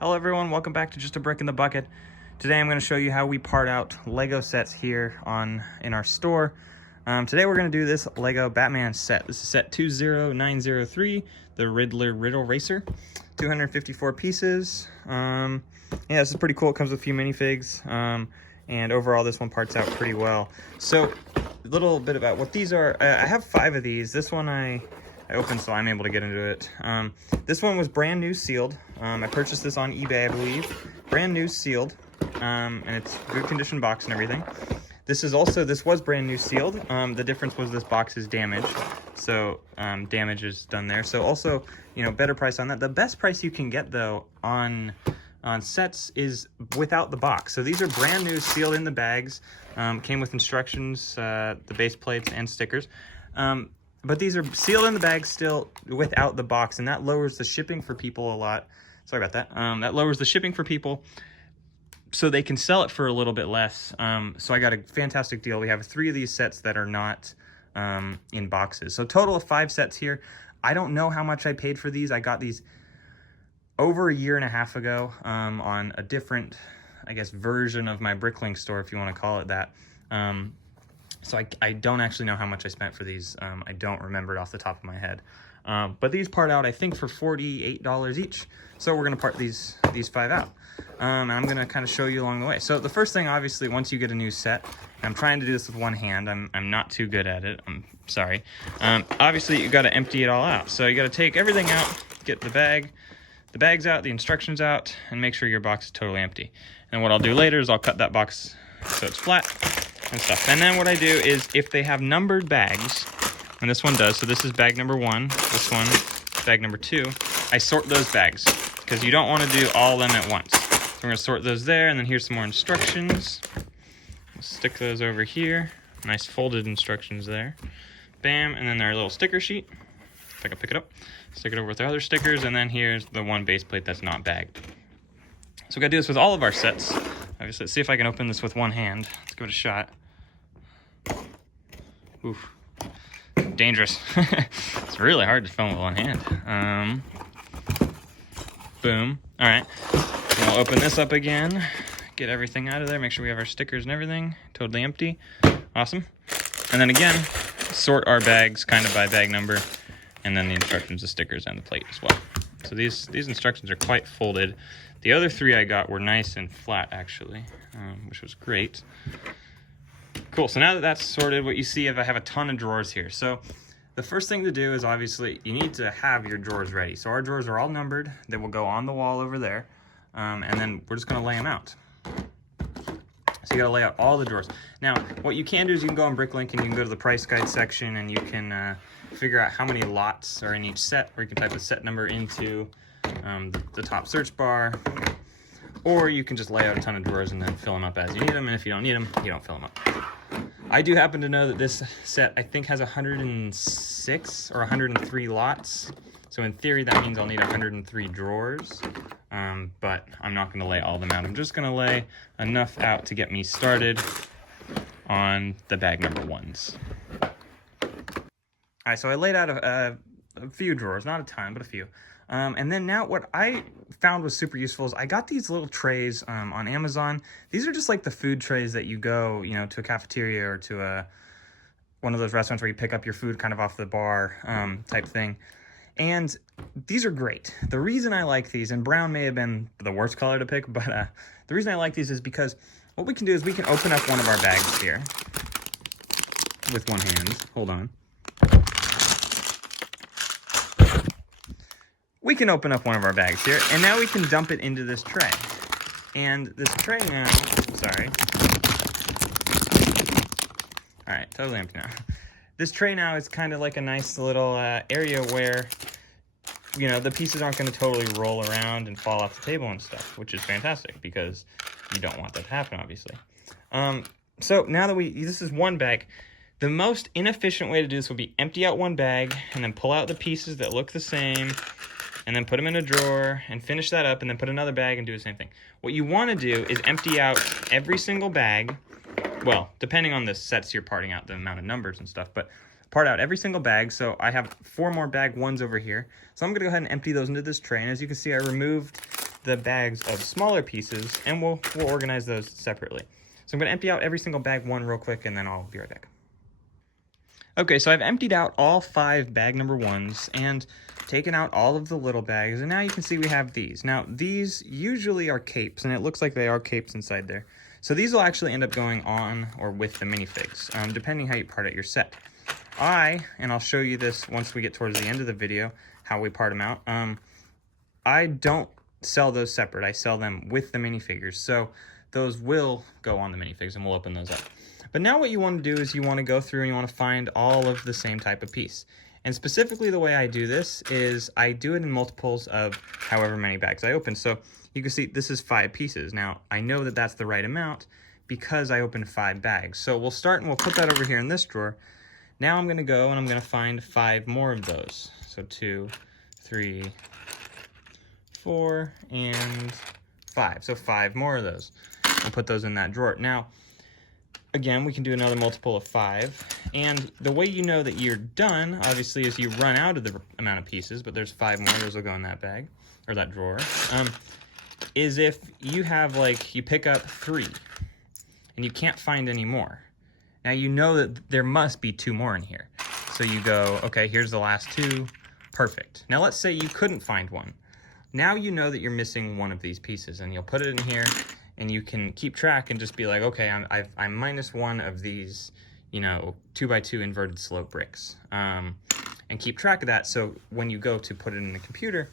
Hello everyone, welcome back to Just a Brick in the Bucket. Today I'm going to show you how we part out Lego sets here in our store. Today we're going to do this Lego Batman set. This is set 20903, the Riddler Riddle Racer. 254 pieces. Yeah, this is pretty cool. It comes with a few minifigs. And overall this one parts out pretty well. So, a little bit about what these are. I have 5 of these. This one I opened so I'm able to get into it. This one was brand new sealed. I purchased this on eBay, I believe. Brand new sealed, and it's good condition box and everything. This was brand new sealed. The difference was this box is damaged, so damage is done there. So also, better price on that. The best price you can get though on sets is without the box. So these are brand new, sealed in the bags. Came with instructions, the base plates and stickers. But these are sealed in the bag still without the box, and that lowers the shipping for people a lot. Sorry about that. That lowers the shipping for people so they can sell it for a little bit less. So I got a fantastic deal. We have 3 of these sets that are not in boxes. So total of 5 sets here. I don't know how much I paid for these. I got these over a year and a half ago on a different, I guess, version of my BrickLink store, if you want to call it that. So I don't actually know how much I spent for these. I don't remember it off the top of my head. But these part out, I think, for $48 each. So we're going to part these 5 out. And I'm going to kind of show you along the way. So the first thing, obviously, once you get a new set, I'm trying to do this with one hand. I'm not too good at it. I'm sorry. Obviously, you got to empty it all out. So you got to take everything out, get the bags out, the instructions out, and make sure your box is totally empty. And what I'll do later is I'll cut that box so it's flat and stuff. And then what I do is, if they have numbered bags, and this one does, so this is bag number 1, this one, bag number 2, I sort those bags, because you don't want to do all of them at once. So we're going to sort those there, and then here's some more instructions. We'll stick those over here. Nice folded instructions there. Bam, and then our little sticker sheet. If I can pick it up. Stick it over with our other stickers, and then here's the one base plate that's not bagged. So we got to do this with all of our sets. Obviously, let's see if I can open this with one hand. Let's give it a shot. Oof. Dangerous. It's really hard to film with one hand. Boom. All right. And we'll open this up again. Get everything out of there. Make sure we have our stickers and everything. Totally empty. Awesome. And then again, sort our bags kind of by bag number. And then the instructions, the stickers, and the plate as well. So these instructions are quite folded. The other 3 I got were nice and flat, actually, which was great. Cool, so now that that's sorted, what you see is I have a ton of drawers here. So the first thing to do is, obviously, you need to have your drawers ready. So our drawers are all numbered. They will go on the wall over there, and then we're just going to lay them out. So you got to lay out all the drawers. Now, what you can do is you can go on BrickLink and you can go to the price guide section, and you can figure out how many lots are in each set, or you can type the set number into the top search bar, or you can just lay out a ton of drawers and then fill them up as you need them, and if you don't need them, you don't fill them up. I do happen to know that this set, I think, has 106 or 103 lots, so in theory that means I'll need 103 drawers, but I'm not going to lay all of them out. I'm just going to lay enough out to get me started on the bag number 1s. All right, so I laid out a few drawers, not a ton, but a few. And then now what I found was super useful is I got these little trays on Amazon. These are just like the food trays that you go, to a cafeteria or to one of those restaurants where you pick up your food kind of off the bar type thing. And these are great. The reason I like these, and brown may have been the worst color to pick, but the reason I like these is because what we can do is we can open up one of our bags here with one hand. Hold on. We can open up one of our bags here, and now we can dump it into this tray. And this tray now, sorry. All right, totally empty now. This tray now is kind of like a nice little area where, the pieces aren't going to totally roll around and fall off the table and stuff, which is fantastic because you don't want that to happen, obviously. So now that this is one bag, the most inefficient way to do this would be empty out one bag and then pull out the pieces that look the same, and then put them in a drawer and finish that up, and then put another bag and do the same thing. What you want to do is empty out every single bag. Well, depending on the sets you're parting out, the amount of numbers and stuff, but part out every single bag. So I have 4 more bag 1s over here. So I'm going to go ahead and empty those into this tray. And as you can see, I removed the bags of smaller pieces, and we'll organize those separately. So I'm going to empty out every single bag one real quick, and then I'll be right back. Okay, so I've emptied out all 5 bag number 1s and taken out all of the little bags, and now you can see we have these. Now, these usually are capes, and it looks like they are capes inside there. So these will actually end up going on or with the minifigs, depending how you part out your set. And I'll show you this once we get towards the end of the video, how we part them out. I don't sell those separate. I sell them with the minifigures, so those will go on the minifigs, and we'll open those up. But now what you want to do is you want to go through and you want to find all of the same type of piece. And specifically the way I do this is I do it in multiples of however many bags I open. So you can see this is 5 pieces. Now I know that that's the right amount because I opened 5 bags. So we'll start and we'll put that over here in this drawer. Now I'm going to go and I'm going to find 5 more of those. So 2, 3, 4, and 5. So 5 more of those. We'll put those in that drawer. Now, again, we can do another multiple of 5, and the way you know that you're done, obviously, is you run out of the amount of pieces, but there's 5 more, those will go in that bag, or that drawer, is if you have, like, you pick up 3, and you can't find any more. Now, you know that there must be 2 more in here. So you go, okay, here's the last 2, perfect. Now, let's say you couldn't find one. Now you know that you're missing one of these pieces, and you'll put it in here, and you can keep track and just be like, okay, I'm minus 1 of these, 2x2 inverted slope bricks, and keep track of that. So when you go to put it in the computer,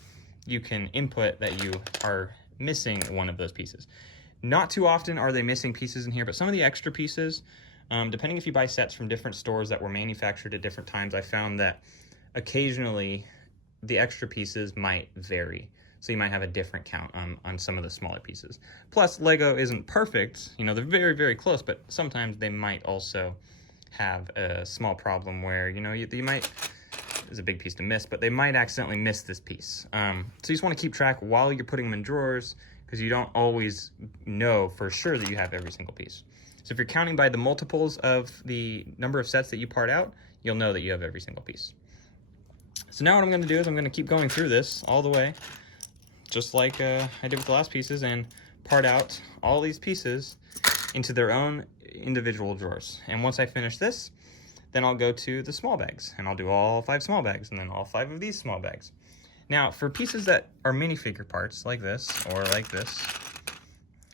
you can input that you are missing one of those pieces. Not too often are they missing pieces in here, but some of the extra pieces, depending if you buy sets from different stores that were manufactured at different times, I found that occasionally the extra pieces might vary. So you might have a different count on some of the smaller pieces. Plus, Lego isn't perfect. They're very, very close, but sometimes they might also have a small problem where, you might, there's a big piece to miss, but they might accidentally miss this piece. So you just want to keep track while you're putting them in drawers, because you don't always know for sure that you have every single piece. So if you're counting by the multiples of the number of sets that you part out, you'll know that you have every single piece. So now what I'm going to do is I'm going to keep going through this all the way, just like I did with the last pieces, and part out all these pieces into their own individual drawers. And once I finish this, then I'll go to the small bags, and I'll do all 5 small bags, and then all 5 of these small bags. Now, for pieces that are minifigure parts, like this, or like this,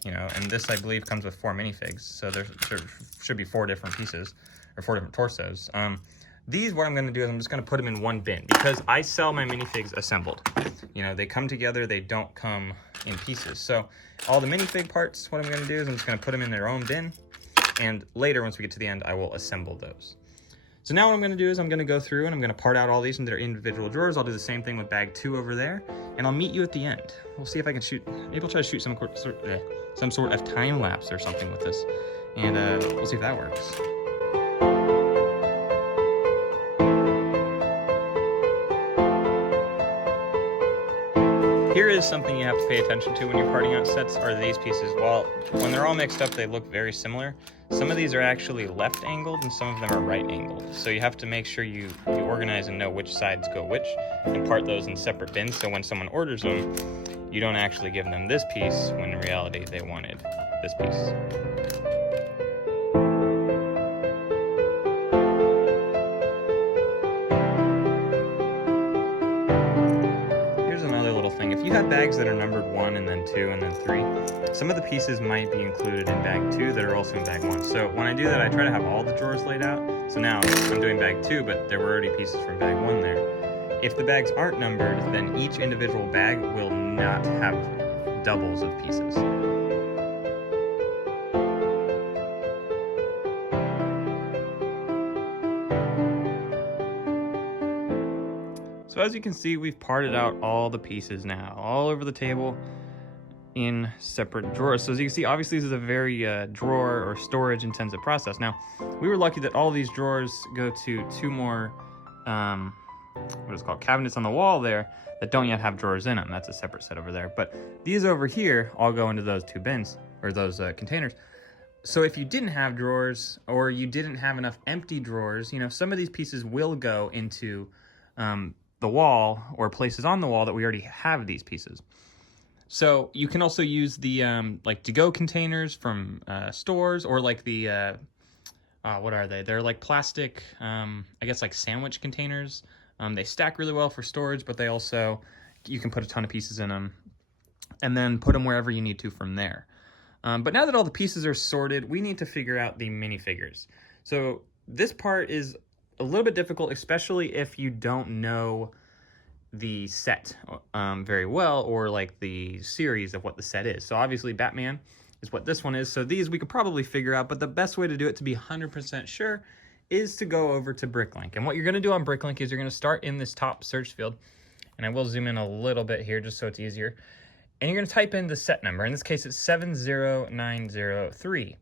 and this, I believe, comes with 4 minifigs, so there should be 4 different pieces, or 4 different torsos. These, what I'm going to do is I'm just going to put them in one bin, because I sell my minifigs assembled. They come together, they don't come in pieces. So all the minifig parts, what I'm going to do is I'm just going to put them in their own bin, and later, once we get to the end, I will assemble those. So now what I'm going to do is I'm going to go through and I'm going to part out all these into their individual drawers. I'll do the same thing with bag 2 over there, and I'll meet you at the end. We'll see if I can shoot, maybe I'll try to shoot some sort of time lapse or something with this, and we'll see if that works. Here is something you have to pay attention to when you're parting out sets, are these pieces. When they're all mixed up, they look very similar. Some of these are actually left angled and some of them are right angled. So you have to make sure you organize and know which sides go which, and part those in separate bins, so when someone orders them, you don't actually give them this piece when in reality they wanted this piece. If you have bags that are numbered 1 and then 2 and then 3, some of the pieces might be included in bag 2 that are also in bag 1. So when I do that, I try to have all the drawers laid out. So now I'm doing bag 2, but there were already pieces from bag 1 there. If the bags aren't numbered, then each individual bag will not have doubles of pieces. So as you can see, we've parted out all the pieces now, all over the table in separate drawers. So as you can see, obviously this is a very drawer or storage intensive process. Now, we were lucky that all these drawers go to 2 more, what is it called, cabinets on the wall there that don't yet have drawers in them. That's a separate set over there. But these over here all go into those 2 bins, or those containers. So if you didn't have drawers, or you didn't have enough empty drawers, some of these pieces will go into the wall or places on the wall that we already have these pieces. So you can also use the like to-go containers from stores, or like the what are they? They're like plastic, I guess like sandwich containers. They stack really well for storage, but they also, you can put a ton of pieces in them and then put them wherever you need to from there. But now that all the pieces are sorted, we need to figure out the minifigures. So this part is a little bit difficult, especially if you don't know the set very well, or like the series of what the set is. So obviously Batman is what this one is. So these we could probably figure out, but the best way to do it to be 100% sure is to go over to BrickLink. And what you're gonna do on BrickLink is you're gonna start in this top search field, and I will zoom in a little bit here just so it's easier. And you're gonna type in the set number. In this case, it's 70903.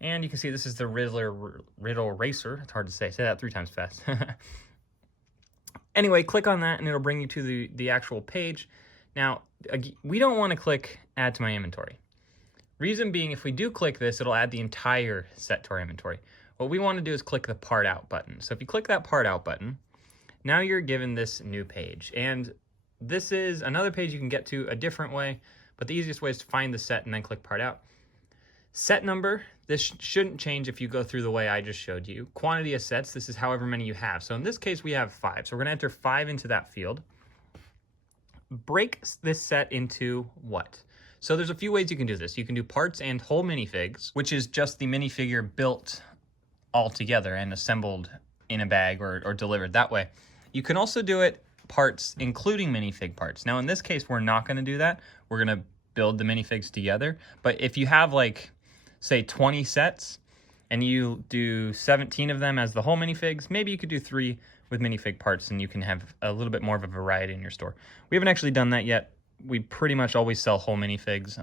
And you can see this is the Riddler Riddle Racer. It's hard to say that 3 times fast. Anyway, click on that and it'll bring you to the actual page. Now, we don't want to click add to my inventory. Reason being, if we do click this, it'll add the entire set to our inventory. What we want to do is click the part out button. So if you click that part out button, now you're given this new page. And this is another page you can get to a different way, but the easiest way is to find the set and then click part out. Set number, this shouldn't change if you go through the way I just showed you. Quantity of sets, this is however many you have. So in this case, we have 5. So we're gonna enter 5 into that field. Break this set into what? So there's a few ways you can do this. You can do parts and whole minifigs, which is just the minifigure built all together and assembled in a bag or delivered that way. You can also do it parts including minifig parts. Now in this case, we're not gonna do that. We're gonna build the minifigs together. But if you have like, say 20 sets and you do 17 of them as the whole minifigs, maybe you could do 3 with minifig parts and you can have a little bit more of a variety in your store. We haven't actually done that yet. We pretty much always sell whole minifigs.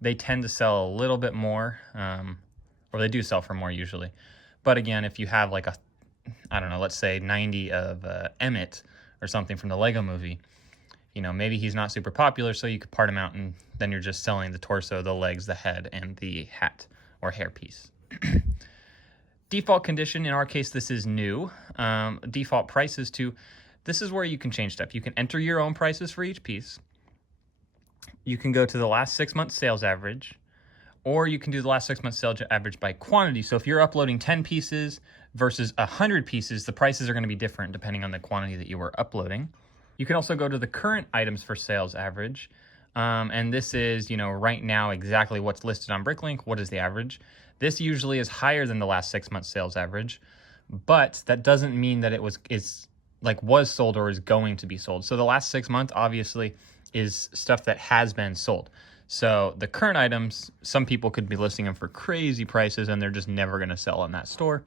They tend to sell a little bit more, or they do sell for more usually. But again, if you have like I don't know, let's say 90 of Emmett or something from the Lego movie, you know, maybe he's not super popular, so you could part him out and then you're just selling the torso, the legs, the head, and the hat or hair piece. Default condition, in our case, this is new. Default prices too. This is where you can change stuff. You can enter your own prices for each piece. You can go to the last 6 months sales average, or you can do the last 6 months sales average by quantity. So if you're uploading 10 pieces versus 100 pieces, the prices are going to be different depending on the quantity that you were uploading. You can also go to the current items for sales average. And this is, you know, right now exactly what's listed on BrickLink. What is the average? This usually is higher than the last 6 months sales average, but that doesn't mean that it was sold or is going to be sold. So the last 6 months obviously is stuff that has been sold. So the current items, some people could be listing them for crazy prices and they're just never going to sell in that store,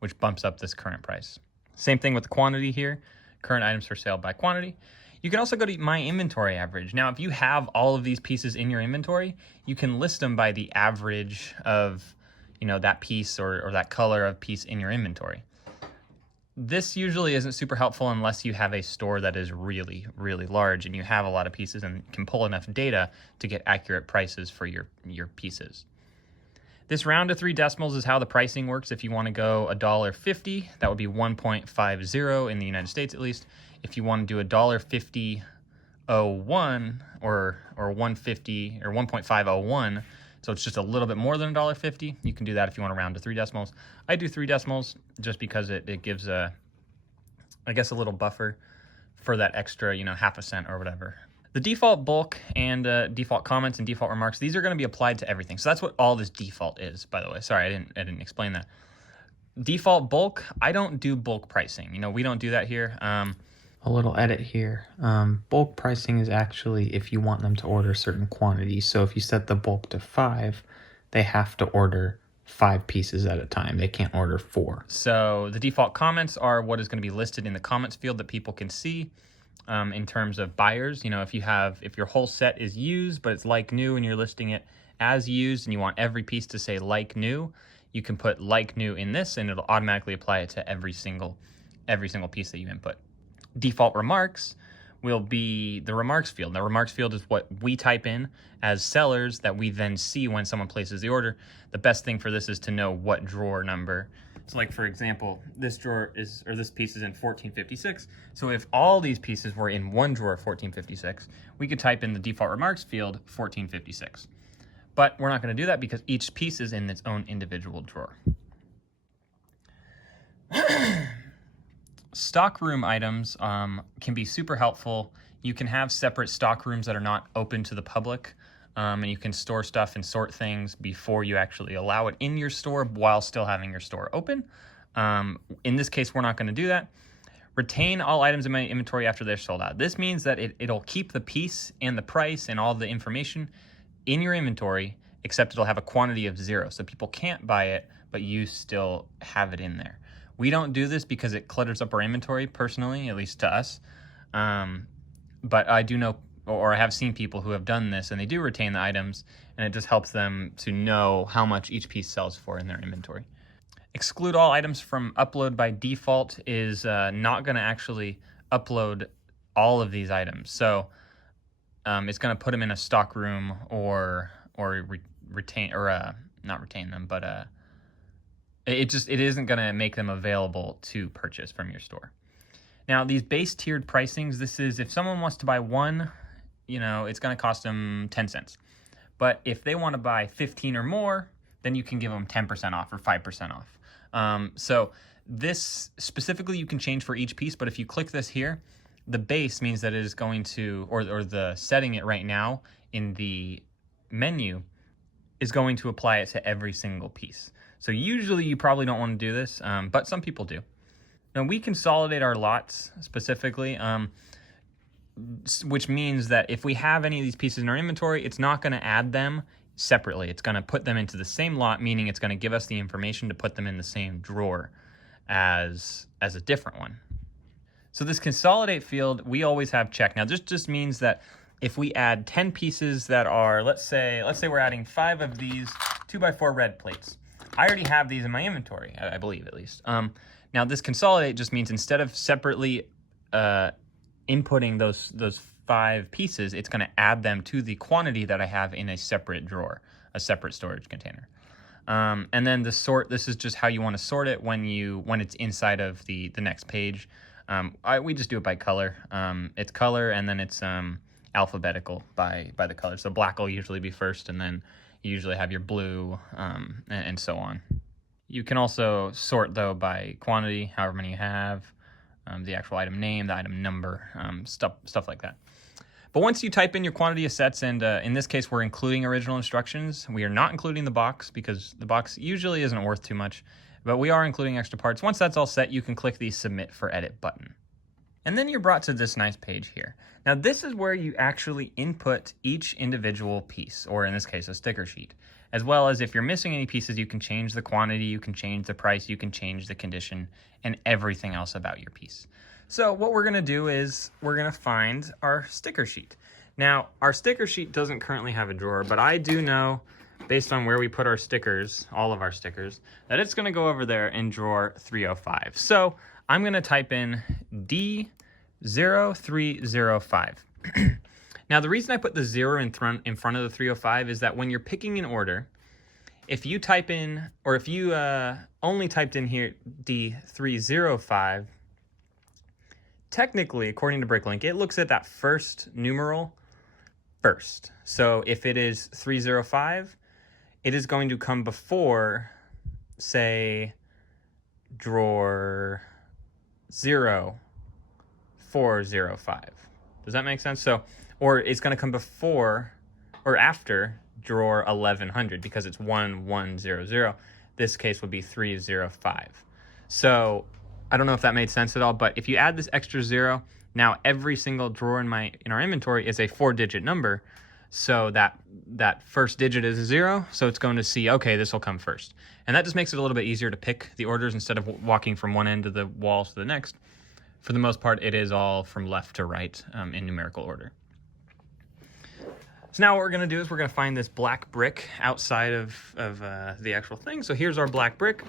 which bumps up this current price. Same thing with the quantity here. Current items for sale by quantity. You can also go to my inventory average. Now, if you have all of these pieces in your inventory, you can list them by the average of, you know, that piece or that color of piece in your inventory. This usually isn't super helpful unless you have a store that is really, really large and you have a lot of pieces and can pull enough data to get accurate prices for your pieces. This round to 3 decimals is how the pricing works. If you want to go $1.50, that would be 1.50 in the United States at least. If you want to do $1.5001 or 150 or 1.501, so it's just a little bit more than $1.50, you can do that if you want to round to 3 decimals. I do 3 decimals just because it gives I guess a little buffer for that extra, you know, half a cent or whatever. The default bulk and default comments and default remarks, these are going to be applied to everything. So that's what all this default is, by the way. Sorry, I didn't explain that. Default bulk, I don't do bulk pricing. You know, we don't do that here. A little edit here. Bulk pricing is actually if you want them to order certain quantities. So if you set the bulk to 5, they have to order 5 pieces at a time. They can't order 4. So the default comments are what is going to be listed in the comments field that people can see. In terms of buyers, you know, if your whole set is used, but it's like new and you're listing it as used and you want every piece to say like new, you can put like new in this and it'll automatically apply it to every single piece that you input. Default remarks will be the remarks field. Now, remarks field is what we type in as sellers that we then see when someone places the order. The best thing for this is to know what drawer number So like, for example, this drawer is, or this piece is in 1456. So if all these pieces were in one drawer 1456, we could type in the default remarks field 1456. But we're not going to do that because each piece is in its own individual drawer. Stockroom items can be super helpful. You can have separate stock rooms that are not open to the public, and you can store stuff and sort things before you actually allow it in your store while still having your store open. In this case, we're not going to do that. Retain all items in my inventory after they're sold out. This means that it'll keep the piece and the price and all the information in your inventory, except it'll have a quantity of 0. So people can't buy it, but you still have it in there. We don't do this because it clutters up our inventory personally, at least to us. But I do know, or I have seen people who have done this, and they do retain the items, and it just helps them to know how much each piece sells for in their inventory. Exclude all items from upload by default is not going to actually upload all of these items. So it's going to put them in a stock room or retain, or not retain them, but it isn't going to make them available to purchase from your store. Now, these base tiered pricings, this is if someone wants to buy one, it's going to cost them 10 cents. But if they want to buy 15 or more, then you can give them 10% off or 5% off. So this specifically you can change for each piece, but if you click this here, the base means that it is going to, or the setting it right now in the menu is going to apply it to every single piece. So usually you probably don't want to do this, but some people do. Now we consolidate our lots specifically, which means that if we have any of these pieces in our inventory, it's not going to add them separately. It's going to put them into the same lot, meaning it's going to give us the information to put them in the same drawer as a different one. So this consolidate field, we always have checked. Now this just means that if we add 10 pieces that are, let's say we're adding 5 of these 2x4 red plates. I already have these in my inventory, I believe at least. Now this consolidate just means instead of separately inputting those 5 pieces, it's going to add them to the quantity that I have in a separate drawer, a separate storage container. And then the sort, this is just how you want to sort it when it's inside of the next page. We just do it by color. It's color, and then it's alphabetical by the color. So black will usually be first, and then you usually have your blue, and so on. You can also sort, though, by quantity, however many you have, the actual item name, the item number, stuff like that. But once you type in your quantity of sets, and in this case, we're including original instructions. We are not including the box because the box usually isn't worth too much, but we are including extra parts. Once that's all set, you can click the Submit for Edit button. And then you're brought to this nice page here. Now this is where you actually input each individual piece, or in this case, a sticker sheet. As well as if you're missing any pieces, you can change the quantity, you can change the price, you can change the condition, and everything else about your piece. So what we're gonna do is we're gonna find our sticker sheet. Now, our sticker sheet doesn't currently have a drawer, but I do know, based on where we put our stickers, all of our stickers, that it's gonna go over there in drawer 305. So I'm gonna type in D0305. Now, the reason I put the 0 in front of the 305 is that when you're picking an order, if you type in, or if you only typed in here D305, technically, according to BrickLink, it looks at that first numeral first. So if it is 305, it is going to come before, say, drawer 0405. Does that make sense? So, or it's going to come before or after drawer 1100 because it's 1100. This case would be 305. So I don't know if that made sense at all, but if you add this extra 0, now every single drawer in our inventory is a 4-digit number. So that first digit is a 0, so it's going to see, okay, this will come first. And that just makes it a little bit easier to pick the orders instead of walking from one end of the wall to the next. For the most part, it is all from left to right in numerical order. So now what we're going to do is we're going to find this black brick outside of the actual thing. So here's our black brick,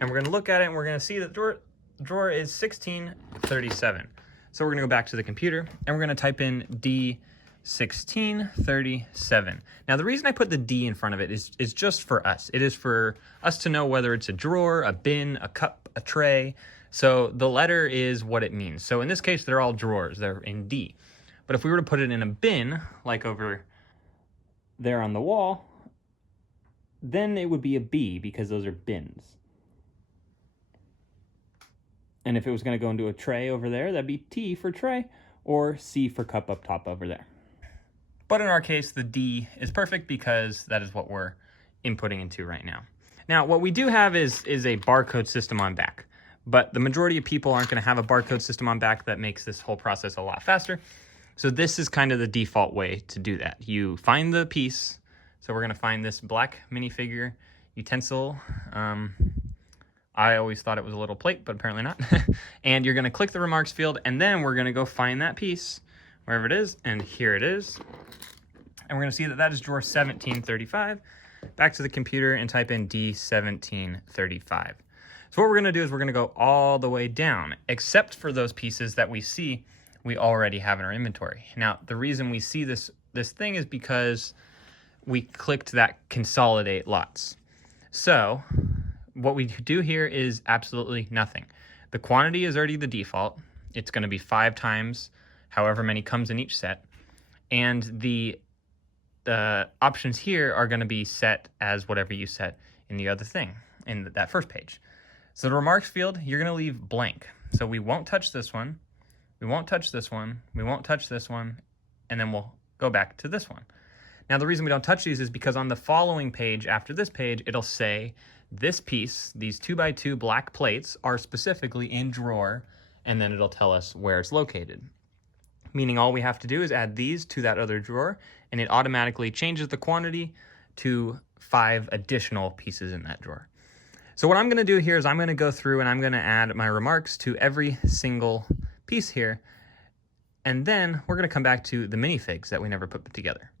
and we're going to look at it, and we're going to see that drawer is 1637. So we're going to go back to the computer, and we're going to type in 1637. Now the reason I put the D in front of it is just for us. It is for us to know whether it's a drawer, a bin, a cup, a tray. So the letter is what it means. So in this case, they're all drawers. They're in D. But if we were to put it in a bin, like over there on the wall, then it would be a B because those are bins. And if it was going to go into a tray over there, that'd be T for tray, or C for cup up top over there. But in our case, the D is perfect because that is what we're inputting into right now. Now, what we do have is a barcode system on back, but the majority of people aren't going to have a barcode system on back. That makes this whole process a lot faster. So this is kind of the default way to do that. You find the piece. So we're going to find this black minifigure utensil. I always thought it was a little plate, but apparently not. And you're going to click the remarks field, and then we're going to go find that piece, wherever it is, and here it is. And we're going to see that that is drawer 1735. Back to the computer and type in D1735. So what we're going to do is we're going to go all the way down, except for those pieces that we see we already have in our inventory. Now, the reason we see this thing is because we clicked that consolidate lots. So what we do here is absolutely nothing. The quantity is already the default. It's going to be 5 times however many comes in each set. And the options here are going to be set as whatever you set in the other thing, in that first page. So the remarks field, you're going to leave blank. So we won't touch this one. We won't touch this one. We won't touch this one. And then we'll go back to this one. Now, the reason we don't touch these is because on the following page after this page, it'll say this piece, these 2x2 black plates, are specifically in drawer, and then it'll tell us where it's located. Meaning all we have to do is add these to that other drawer, and it automatically changes the quantity to 5 additional pieces in that drawer. So what I'm going to do here is I'm going to go through and I'm going to add my remarks to every single piece here, and then we're going to come back to the minifigs that we never put together.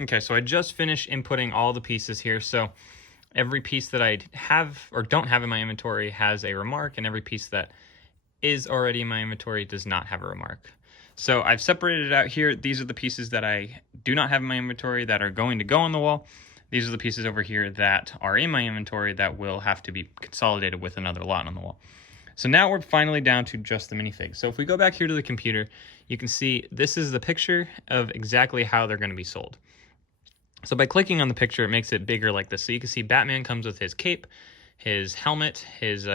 Okay, so I just finished inputting all the pieces here. So every piece that I have or don't have in my inventory has a remark, and every piece that is already in my inventory does not have a remark. So I've separated it out here. These are the pieces that I do not have in my inventory that are going to go on the wall. These are the pieces over here that are in my inventory that will have to be consolidated with another lot on the wall. So now we're finally down to just the minifigs. So if we go back here to the computer, you can see this is the picture of exactly how they're going to be sold. So by clicking on the picture, it makes it bigger like this. So you can see Batman comes with his cape, his helmet, his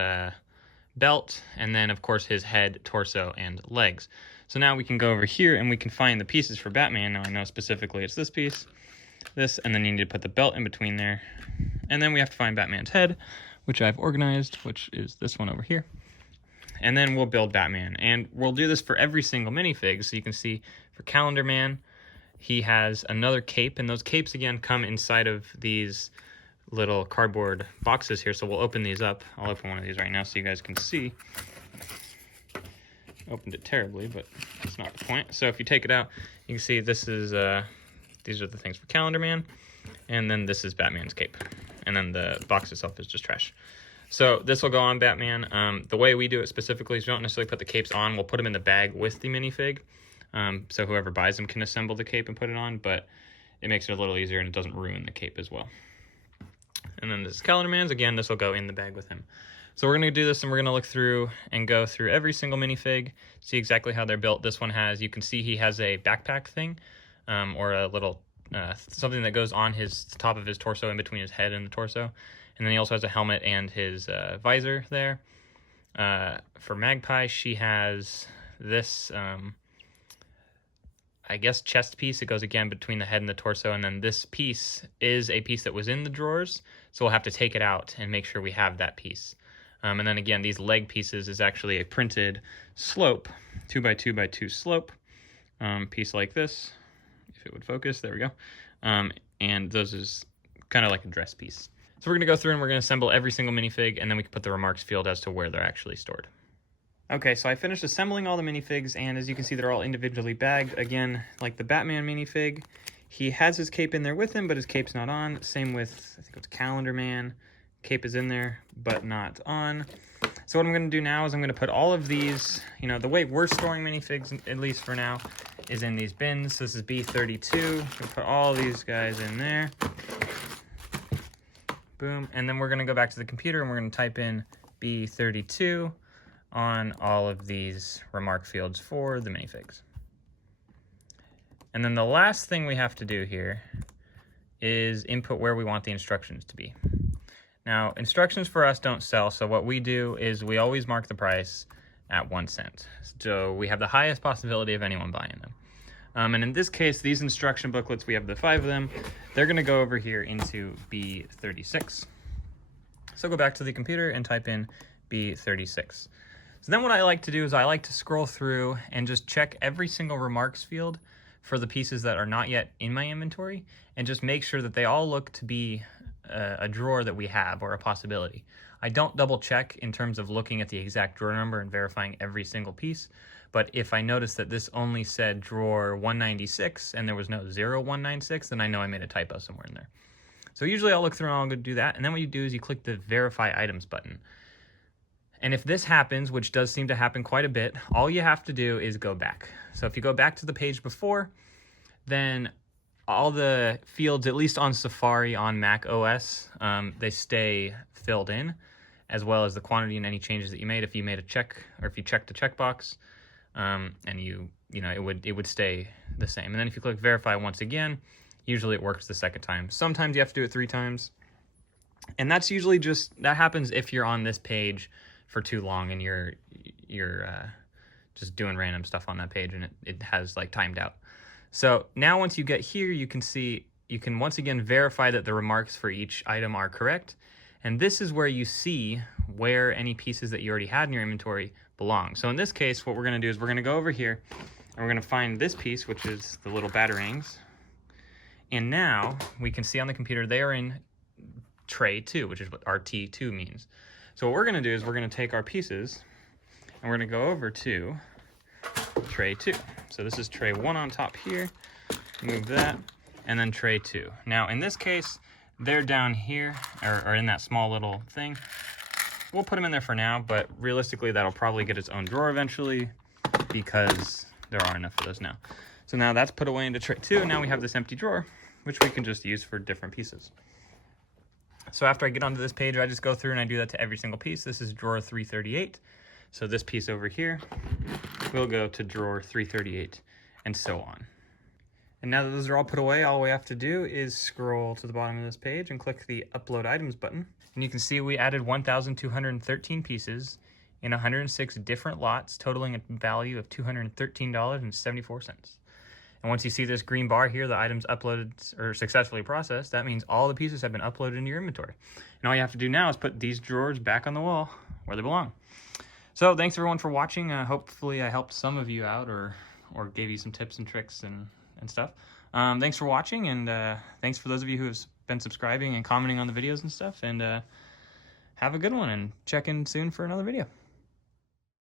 belt, and then of course his head, torso, and legs. So now we can go over here and we can find the pieces for Batman. Now I know specifically it's this piece, this, and then you need to put the belt in between there. And then we have to find Batman's head, which I've organized, which is this one over here. And then we'll build Batman. And we'll do this for every single minifig. So you can see for Calendar Man, he has another cape, and those capes again come inside of these little cardboard boxes here. So we'll open these up. I'll open one of these right now so you guys can see. Opened it terribly, but that's not the point. So if you take it out, you can see this is these are the things for Calendar Man, and then this is Batman's cape, and then the box itself is just trash. So this will go on Batman. The way we do it specifically is we don't necessarily put the capes on. We'll put them in the bag with the minifig. So whoever buys them can assemble the cape and put it on, but it makes it a little easier and it doesn't ruin the cape as well. And then this is Calendar Man's. Again, this will go in the bag with him. So we're going to do this and we're going to look through and go through every single minifig, see exactly how they're built. This one has, you can see he has a backpack thing, or a little, something that goes on his top of his torso, in between his head and the torso. And then he also has a helmet and his visor there. For Magpie, she has this, I guess, chest piece. It goes again between the head and the torso, and then this piece is a piece that was in the drawers, so we'll have to take it out and make sure we have that piece. And then again, these leg pieces is actually a printed slope, 2x2x2 slope, piece like this, if it would focus, there we go. And those is kind of like a dress piece. So we're gonna go through and we're gonna assemble every single minifig, and then we can put the remarks field as to where they're actually stored. Okay, so I finished assembling all the minifigs, and as you can see, they're all individually bagged. Again, like the Batman minifig, he has his cape in there with him, but his cape's not on. Same with, I think it's Calendar Man. Cape is in there, but not on. So what I'm gonna do now is I'm gonna put all of these, you know, the way we're storing minifigs, at least for now, is in these bins. So this is B32. We're gonna put all these guys in there. Boom. And then we're gonna go back to the computer and we're gonna type in B32 on all of these remark fields for the minifigs. And then the last thing we have to do here is input where we want the instructions to be. Now, instructions for us don't sell, so what we do is we always mark the price at 1 cent. So we have the highest possibility of anyone buying them. And in this case, these instruction booklets, we have the 5 of them. They're gonna go over here into B36. So go back to the computer and type in B36. So then what I like to do is I like to scroll through and just check every single remarks field for the pieces that are not yet in my inventory and just make sure that they all look to be a drawer that we have or a possibility. I don't double check in terms of looking at the exact drawer number and verifying every single piece, but if I notice that this only said drawer 196 and there was no 0196, then I know I made a typo somewhere in there. So usually I'll look through and I'll go do that, and then what you do is you click the Verify Items button. And if this happens, which does seem to happen quite a bit, all you have to do is go back. So if you go back to the page before, then all the fields, at least on Safari on Mac OS, they stay filled in, as well as the quantity and any changes that you made. If you made a check, or if you checked the checkbox, and it would stay the same. And then if you click Verify once again, usually it works the second time. Sometimes you have to do it 3 times, and that's usually that happens if you're on this page for too long and you're just doing random stuff on that page and it has like timed out. So now once you get here, you can once again verify that the remarks for each item are correct. And this is where you see where any pieces that you already had in your inventory belong. So in this case, what we're gonna do is we're gonna go over here and we're gonna find this piece, which is the little batarangs. And now we can see on the computer, they are in tray 2, which is what RT2 means. So what we're gonna do is we're gonna take our pieces and we're gonna go over to tray 2. So this is tray 1 on top here, move that, and then tray 2. Now in this case, they're down here, or in that small little thing. We'll put them in there for now, but realistically that'll probably get its own drawer eventually because there are enough of those now. So now that's put away into tray 2, and now we have this empty drawer, which we can just use for different pieces. So after I get onto this page, I just go through and I do that to every single piece. This is drawer 338. So this piece over here will go to drawer 338 and so on. And now that those are all put away, all we have to do is scroll to the bottom of this page and click the Upload Items button. And you can see we added 1,213 pieces in 106 different lots, totaling a value of $213.74. And once you see this green bar here, the items uploaded or successfully processed, that means all the pieces have been uploaded into your inventory. And all you have to do now is put these drawers back on the wall where they belong. So thanks everyone for watching. Hopefully I helped some of you out or gave you some tips and tricks and stuff. Thanks for watching, and thanks for those of you who have been subscribing and commenting on the videos and stuff. And have a good one, and check in soon for another video.